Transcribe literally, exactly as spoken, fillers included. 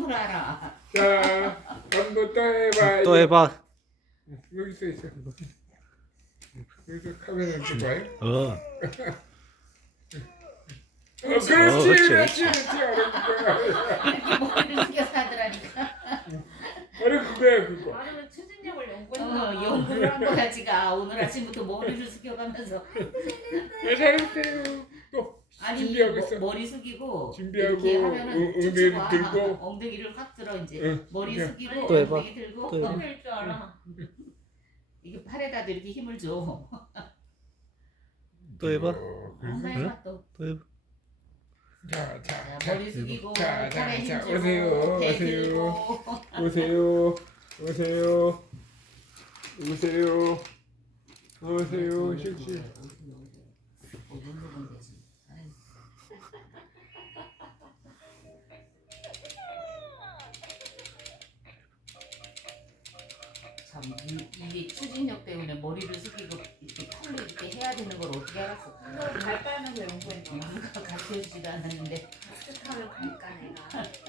뭘 알아? 자, 한번 또 해봐. 또 해봐. 여기 서 있어. 여기서 카메라 이렇게 봐요. 어. 어, 어, 그렇지, 그렇지. 그렇지, 그렇지. 어려운 거야. 이렇게 머리를 숙여서 하더라니까. 어려운 거야, 그거. 아니면 추진력을 어, 연구했나 봐. 연구를 한 거야 지가. 오늘 아침부터 머리를 숙여가면서. 네, 잘했어요. 또 아니 준비하고 머, 있어. 머리 숙이고 준비하고, 이렇게 하면은 응, 응, 툭툭 와. 엉덩이를 들고. 엉덩이를 확 들어 이제. 응, 머리 그래. 숙이고 또 해봐. 엉덩이 들고 또 해봐. 어떻게 줄 알아? 이게 팔에다도 이렇게 힘을 줘. 또 해봐. 어, 한번 그리고 해봐 또. 또 해봐. 자, 자, 자, 자, 머리 숙이고 자, 자, 팔에 자, 힘 주고 오세요, 배 오세요. 들고. 오세요, 오세요, 오세요, 오세요, 실시. 어, 누르면 되지. 아유. 참 이, 이게 추진력 때문에 머리를 숙이고 이렇게 팔로 이렇게 해야 되는 걸 어떻게 알았어? 이걸 갈 빨면서 연구했나 봐. 누가 가르쳐주지도 않았는데. 습하면 갈까 내가.